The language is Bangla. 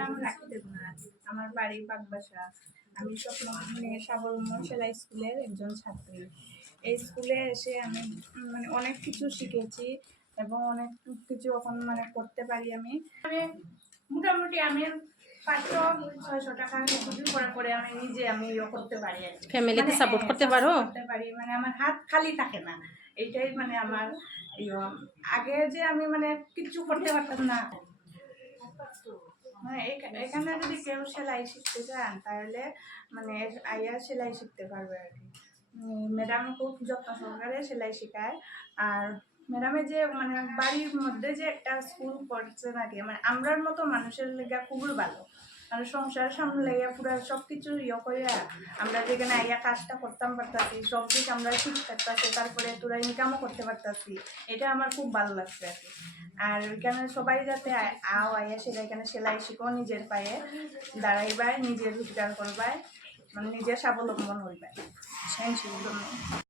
ম্যাডাম রাখতে দেব না। আমার বাড়ি বাগবাসা। আমি স্বপ্ন সাবরুম সেলাই স্কুলের একজন ছাত্রী। এই স্কুলে এসে আমি মানে অনেক কিছু শিখেছি এবং অনেক কিছু এখন মানে করতে পারি। আমি মোটামুটি আমি 500-600 টাকা করে আমি নিজে আমি করতে পারি। ফ্যামিলিকে সাপোর্ট করতে পারো? করতে পারি, মানে আমার হাত খালি থাকে না। এইটাই মানে আমার আগে যে আমি মানে কিছু করতে পারতাম না। মানে এখানে যদি কেউ সেলাই শিখতে চান তাহলে মানে আইয়া সেলাই শিখতে পারবে আর কি। ম্যাডাম খুব যত্ন সহকারে সেলাই শেখায়। আর ম্যাডামের যে মানে বাড়ির মধ্যে যে একটা স্কুল করছে নাকি, মানে আমরার মতো মানুষের লেগে খুবই ভালো। মানে সংসার সামলাইয়া পুরা সব কিছু করিয়া আমরা যেখানে আইয়া কাজটা করতাম পারতাছি, সব দিক আমরা শিখতে পারতাছি, তারপরে তোরা ইনকামও করতে পারতাছি। এটা আমার খুব ভালো লাগছে আর কি। আর এখানে সবাই যাতে আইয়া সেলাই এখানে সেলাই শিখো, নিজের পায়ে দাঁড়াইবায়, নিজের রোজগার করবায়, মানে নিজের স্বাবলম্বন হইবায়।